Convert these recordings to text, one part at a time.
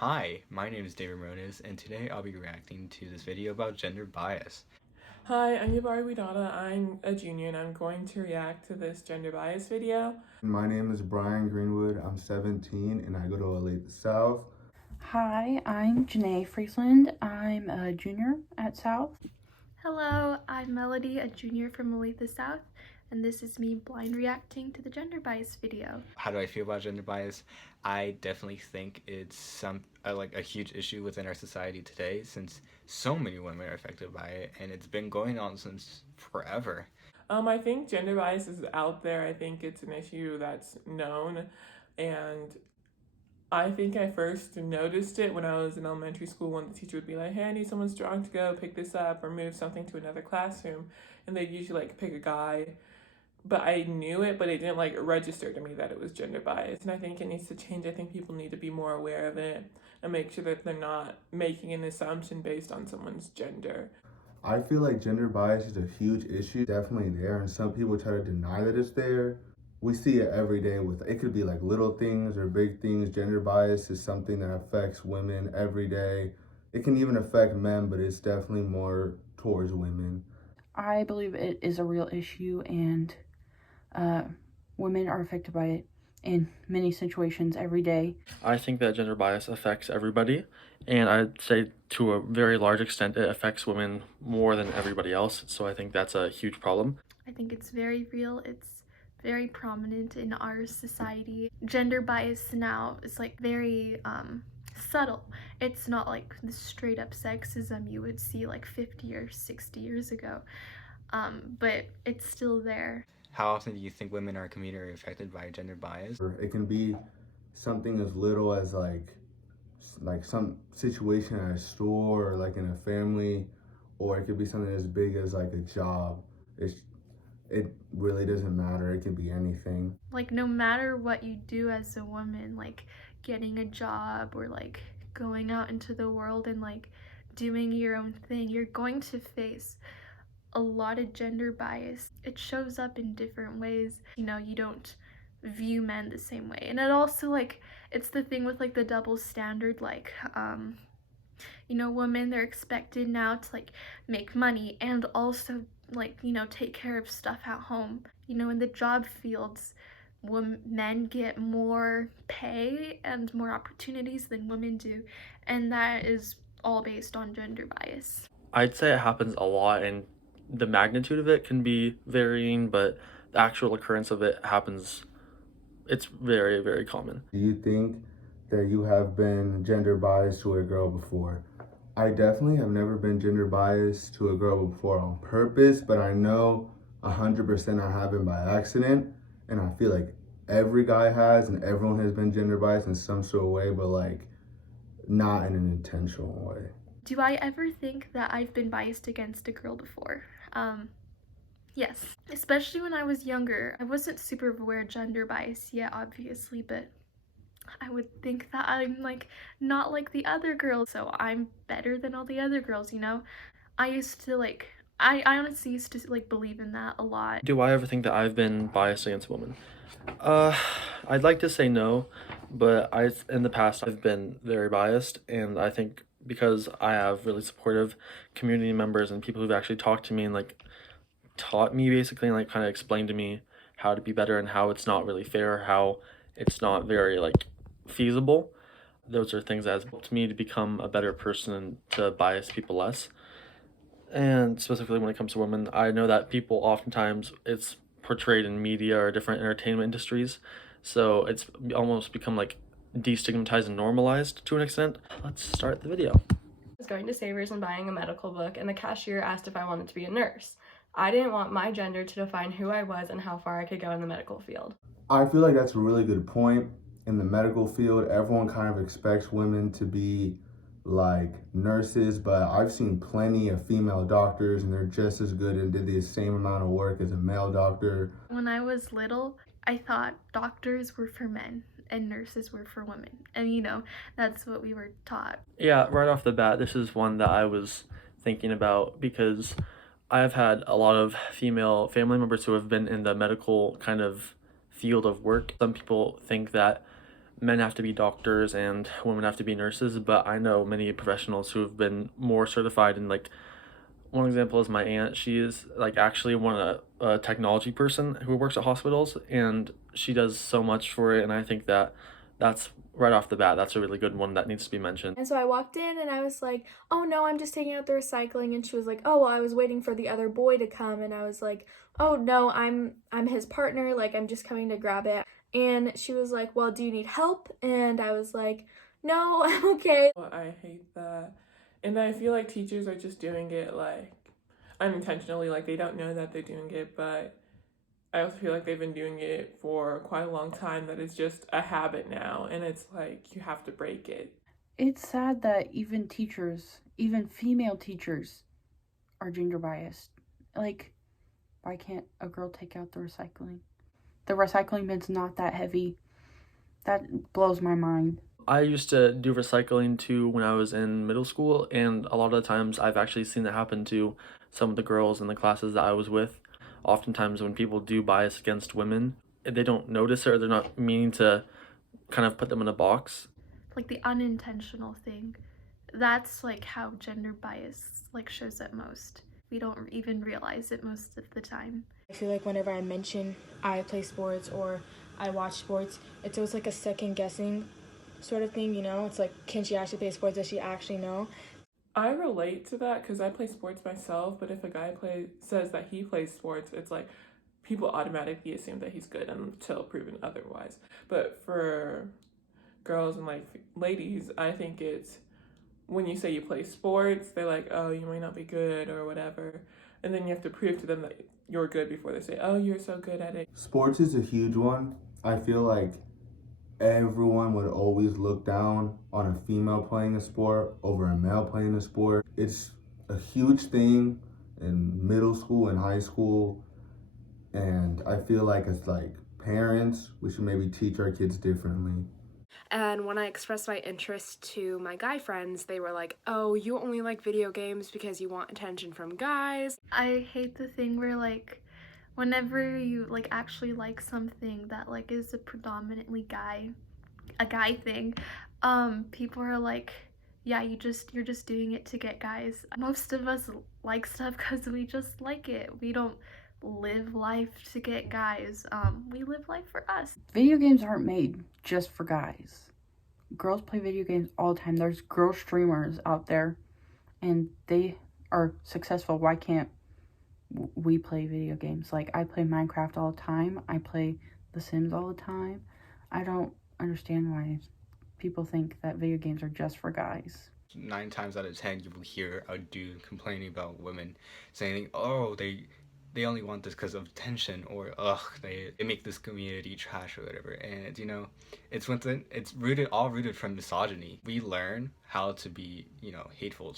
Hi, my name is David Morones, and today I'll be reacting to this video about gender bias. Hi, I'm Yabari Widada. I'm a junior and I'm going to react to this gender bias video. My name is Brian Greenwood. I'm 17 and I go to Olathe South. Hi, I'm Janae Friesland. I'm a junior at South. Hello, I'm Melody, a junior from Olathe South, and this is me blind reacting to the gender bias video. How do I feel about gender bias? I definitely think it's like a huge issue within our society today, since so many women are affected by it, and it's been going on since forever. I think gender bias is out there. I think it's an issue that's known, and I think I first noticed it when I was in elementary school when the teacher would be like, hey, I need someone strong to go pick this up or move something to another classroom. And they'd usually pick a guy. But I knew it, but it didn't register to me that it was gender bias. And I think it needs to change. I think people need to be more aware of it and make sure that they're not making an assumption based on someone's gender. I feel like gender bias is a huge issue, definitely there, and some people try to deny that it's there. We see it every day it could be like little things or big things. Gender bias is something that affects women every day. It can even affect men, but it's definitely more towards women. I believe it is a real issue, and women are affected by it in many situations every day. I think that gender bias affects everybody, and I'd say to a very large extent it affects women more than everybody else, so I think that's a huge problem. I think it's very real. It's very prominent in our society. Gender bias now is very subtle. It's not like the straight up sexism you would see 50 or 60 years ago, but it's still there. How often do you think women in our community are affected by gender bias? It can be something as little as like some situation at a store or in a family, or it could be something as big as a job. It really doesn't matter. It could be anything. No matter what you do as a woman, getting a job or going out into the world and doing your own thing, you're going to face a lot of gender bias. It shows up in different ways. You don't view men the same way. And it also it's the thing with the double standard, women, they're expected now to make money and also take care of stuff at home. In the job fields, men get more pay and more opportunities than women do, and that is all based on gender bias. I'd say it happens a lot, and the magnitude of it can be varying, but the actual occurrence of it happens, it's very, very common. Do you think that you have been gender biased to a girl before? I definitely have never been gender biased to a girl before on purpose, but I know 100% I have been by accident, and I feel like every guy has, and everyone has been gender biased in some sort of way, but not in an intentional way. Do I ever think that I've been biased against a girl before? Yes, especially when I was younger. I wasn't super aware of gender bias yet, obviously, but I would think that I'm not like the other girls, so I'm better than all the other girls, I used to I honestly used to believe in that a lot. Do I ever think that I've been biased against women? I'd like to say no, but in the past I've been very biased, and I think because I have really supportive community members and people who've actually talked to me and taught me basically and kind of explained to me how to be better and how it's not really fair, how it's not very feasible. Those are things that has helped me to become a better person and to bias people less. And specifically when it comes to women, I know that people oftentimes, it's portrayed in media or different entertainment industries, so it's almost become destigmatized and normalized to an extent. Let's start the video. I was going to Savers and buying a medical book, and the cashier asked if I wanted to be a nurse. I didn't want my gender to define who I was and how far I could go in the medical field. I feel like that's a really good point. In the medical field, everyone kind of expects women to be nurses, but I've seen plenty of female doctors and they're just as good and did the same amount of work as a male doctor. When I was little, I thought doctors were for men and nurses were for women, and that's what we were taught. Yeah, right off the bat, this is one that I was thinking about because I've had a lot of female family members who have been in the medical kind of field of work. Some people think that men have to be doctors and women have to be nurses, but I know many professionals who have been more certified in like one example is my aunt. She is like actually a technology person who works at hospitals, and she does so much for it. And I think that that's right off the bat, that's a really good one that needs to be mentioned. And so I walked in and I was like, oh no, I'm just taking out the recycling. And she was like, oh, well, I was waiting for the other boy to come. And I was like, oh no, I'm his partner. Like, I'm just coming to grab it. And she was like, well, do you need help? And I was like, no, I'm okay. Well, I hate that. And I feel like teachers are just doing it like unintentionally, like they don't know that they're doing it, but I also feel like they've been doing it for quite a long time, that it's just a habit now, and it's like you have to break it. It's sad that even teachers, even female teachers, are gender biased. Like, why can't a girl take out the recycling? The recycling bin's not that heavy. That blows my mind. I used to do recycling too when I was in middle school, and a lot of the times I've actually seen that happen to some of the girls in the classes that I was with. Oftentimes when people do bias against women, they don't notice it or they're not meaning to kind of put them in a box. Like the unintentional thing, that's like how gender bias like shows up most. We don't even realize it most of the time. I feel like whenever I mention I play sports or I watch sports, it's always like a second guessing sort of thing, you know? It's like, can she actually play sports? Does she actually know? I relate to that because I play sports myself, but if a guy says that he plays sports, it's like people automatically assume that he's good until proven otherwise. But for girls and like ladies, I think it's when you say you play sports, they're like, oh, you might not be good or whatever. And then you have to prove to them that you're good before they say, oh, you're so good at it. Sports is a huge one. I feel like everyone would always look down on a female playing a sport over a male playing a sport. It's a huge thing in middle school and high school, and I feel like as like parents, we should maybe teach our kids differently. And when I expressed my interest to my guy friends, they were like, oh, you only like video games because you want attention from guys. I hate the thing where like whenever you like actually like something that like is a predominantly a guy thing, people are like, yeah, you're just doing it to get guys. Most of us like stuff because we just like it. We don't live life to get guys. We live life for us. Video games aren't made just for guys. Girls play video games all the time. There's girl streamers out there and they are successful. Why can't we play video games? Like, I play Minecraft all the time. I play The Sims all the time. I don't understand why people think that video games are just for guys. 9 times out of 10, you will hear a dude complaining about women, saying, oh, they only want this because of attention, or they make this community trash or whatever. And you know, it's all rooted from misogyny. We learn how to be, you know, hateful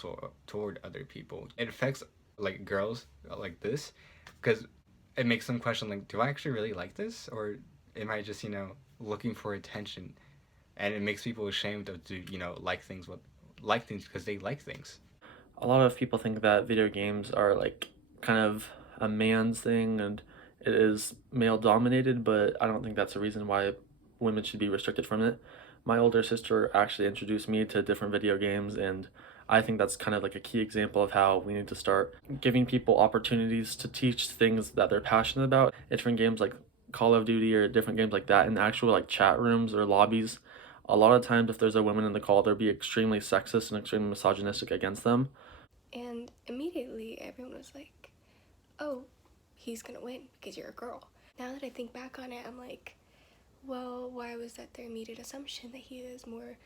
toward other people. It affects like girls like this because it makes them question, like, do I actually really like this, or am I just, you know, looking for attention? And it makes people ashamed of like things because they like things. A lot of people think that video games are like kind of a man's thing and it is male dominated, but I don't think that's a reason why women should be restricted from it. My older sister actually introduced me to different video games, and I think that's kind of like a key example of how we need to start giving people opportunities to teach things that they're passionate about. Different games like Call of Duty or different games like that in actual like chat rooms or lobbies. A lot of times if there's a woman in the call, they'll be extremely sexist and extremely misogynistic against them. And immediately everyone was like, oh, he's gonna win because you're a girl. Now that I think back on it, I'm like, well, why was that their immediate assumption that he has more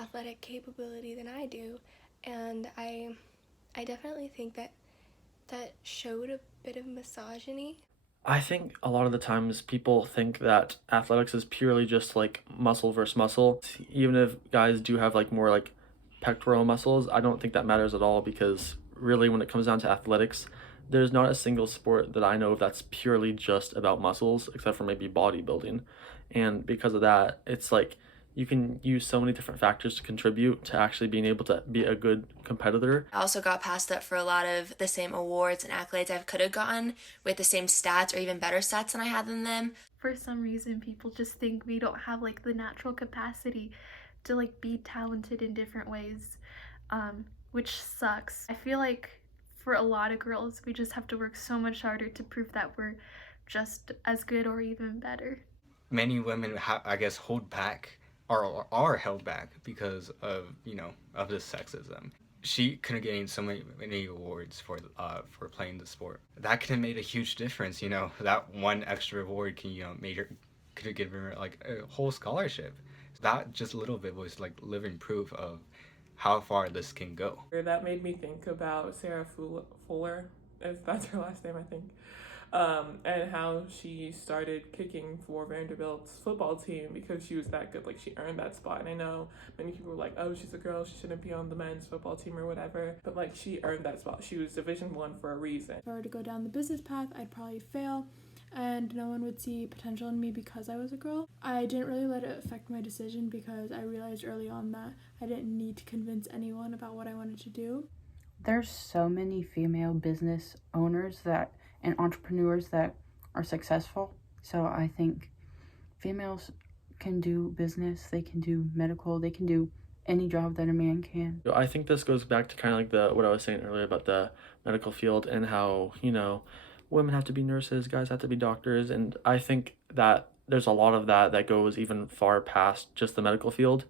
athletic capability than I do? And I definitely think that showed a bit of misogyny. I think a lot of the times people think that athletics is purely just like muscle versus muscle. Even if guys do have like more like pectoral muscles, I don't think that matters at all, because really when it comes down to athletics, there's not a single sport that I know of that's purely just about muscles, except for maybe bodybuilding. And because of that, it's like you can use so many different factors to contribute to actually being able to be a good competitor. I also got passed up for a lot of the same awards and accolades I could have gotten with the same stats or even better stats than I had than them. For some reason, people just think we don't have like the natural capacity to like be talented in different ways, which sucks. I feel like for a lot of girls, we just have to work so much harder to prove that we're just as good or even better. Many women, I guess, hold back or are held back because of, of the sexism. She could have gained so many awards for playing the sport. That could have made a huge difference. That one extra award can could have given her like a whole scholarship. That just a little bit was like living proof of how far this can go. That made me think about Sarah Fuller, if that's her last name, I think, and how she started kicking for Vanderbilt's football team because she was that good. Like, she earned that spot. And I know many people were like, oh, she's a girl, she shouldn't be on the men's football team or whatever, but like, she earned that spot. She was Division I for a reason. If I were to go down the business path, I'd probably fail and no one would see potential in me because I was a girl. I didn't really let it affect my decision because I realized early on that I didn't need to convince anyone about what I wanted to do. There's so many female business owners and entrepreneurs that are successful. So I think females can do business, they can do medical, they can do any job that a man can. I think this goes back to kind of like what I was saying earlier about the medical field and how, women have to be nurses, guys have to be doctors. And I think that there's a lot of that goes even far past just the medical field,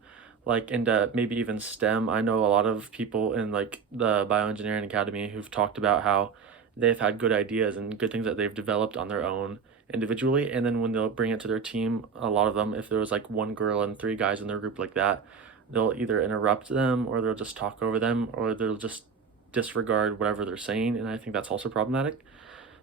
like into maybe even STEM. I know a lot of people in like the Bioengineering Academy who've talked about how they've had good ideas and good things that they've developed on their own individually. And then when they'll bring it to their team, a lot of them, if there was like one girl and 3 guys in their group like that, they'll either interrupt them or they'll just talk over them or they'll just disregard whatever they're saying. And I think that's also problematic.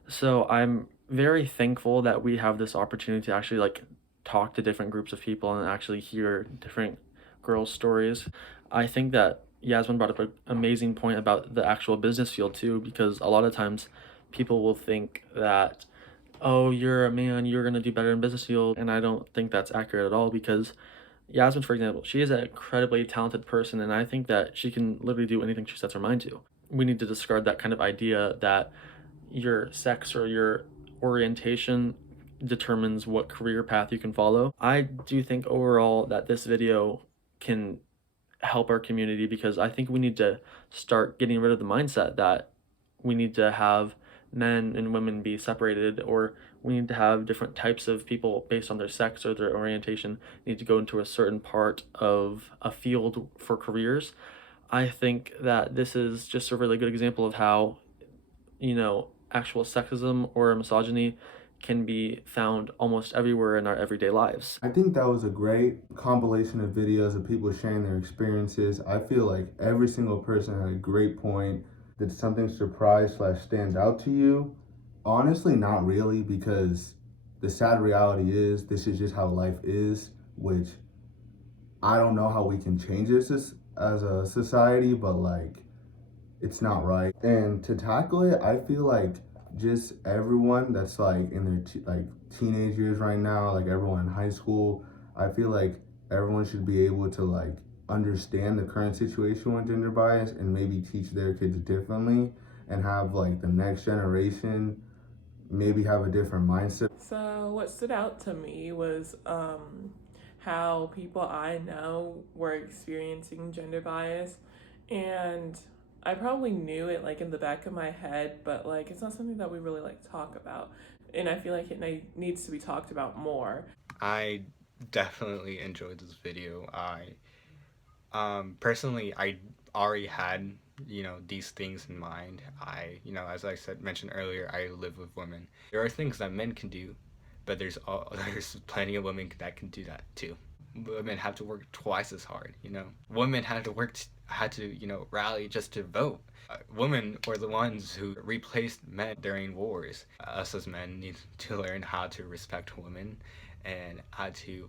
So I'm very thankful that we have this opportunity to actually like talk to different groups of people and actually hear different girls' stories. I think that Yasmin brought up an amazing point about the actual business field too, because a lot of times people will think that, oh, you're a man, you're going to do better in business field. And I don't think that's accurate at all, because Yasmin, for example, she is an incredibly talented person, and I think that she can literally do anything she sets her mind to. We need to discard that kind of idea that your sex or your orientation determines what career path you can follow. I do think overall that this video can help our community, because I think we need to start getting rid of the mindset that we need to have men and women be separated, or we need to have different types of people based on their sex or their orientation need to go into a certain part of a field for careers. I think that this is just a really good example of how, actual sexism or misogyny can be found almost everywhere in our everyday lives. I think that was a great compilation of videos of people sharing their experiences. I feel like every single person had a great point. Did something surprise/stand out to you? Honestly, not really, because the sad reality is this is just how life is, which I don't know how we can change this as a society, but like, it's not right. And to tackle it, I feel like just everyone that's like in their teenage years right now, like everyone in high school, I feel like everyone should be able to like understand the current situation with gender bias and maybe teach their kids differently, and have like the next generation maybe have a different mindset. So what stood out to me was how people I know were experiencing gender bias, and I probably knew it like in the back of my head, but like it's not something that we really like talk about, and I feel like it needs to be talked about more. I definitely enjoyed this video. Personally, I already had these things in mind. As I mentioned earlier, I live with women. There are things that men can do, but there's plenty of women that can do that too. Women have to work twice as hard. Women had to rally just to vote. Women were the ones who replaced men during wars. Us as men need to learn how to respect women and how to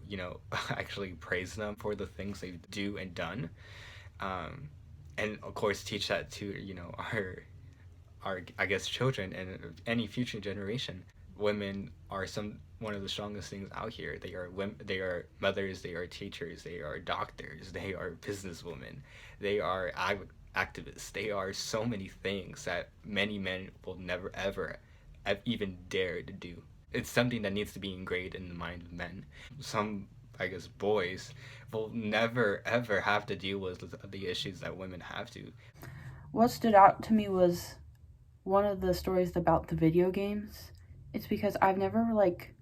actually praise them for the things they do and done, and of course teach that to our I guess children and any future generation. women are one of the strongest things out here. They are mothers, they are teachers, they are doctors, they are businesswomen, they are activists. They are so many things that many men will never ever even dare to do. It's something that needs to be ingrained in the mind of men. Some, I guess, boys will never ever have to deal with the issues that women have to. What stood out to me was one of the stories about the video games. It's because I've never, like,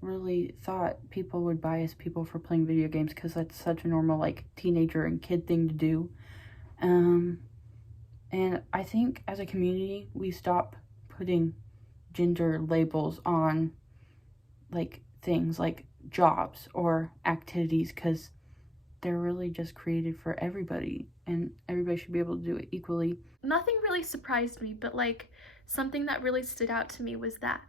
really thought people would bias people for playing video games because that's such a normal, like, teenager and kid thing to do. And I think as a community, we stop putting gender labels on, like, things like jobs or activities because they're really just created for everybody and everybody should be able to do it equally. Nothing really surprised me, but like something that really stood out to me was that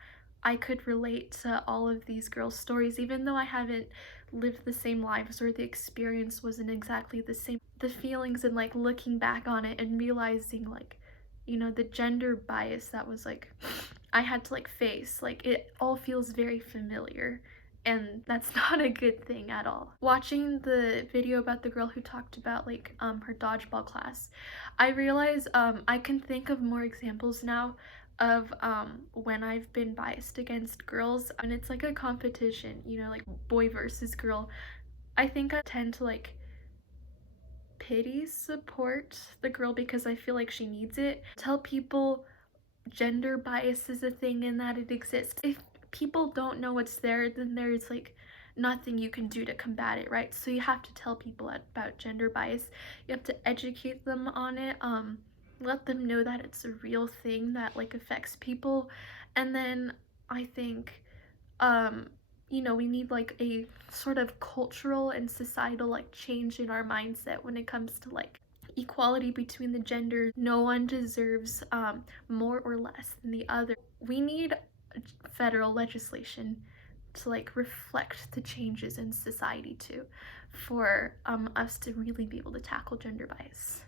I could relate to all of these girls' stories, even though I haven't lived the same lives or the experience wasn't exactly the same. The feelings and like looking back on it and realizing like, you know, the gender bias that was like, I had to like face, like it all feels very familiar. And that's not a good thing at all. Watching the video about the girl who talked about like her dodgeball class, I realize I can think of more examples now of when I've been biased against girls, and it's like a competition, you know, like boy versus girl. I think I tend to like pity support the girl because I feel like she needs it. Tell people gender bias is a thing and that it exists. If people don't know it's there, then there's like nothing you can do to combat it, right? So you have to tell people about gender bias. You have to educate them on it, let them know that it's a real thing that like affects people. And then I think you know, we need like a sort of cultural and societal like change in our mindset when it comes to like equality between the genders. No one deserves more or less than the other. We need federal legislation to like reflect the changes in society too, for us to really be able to tackle gender bias.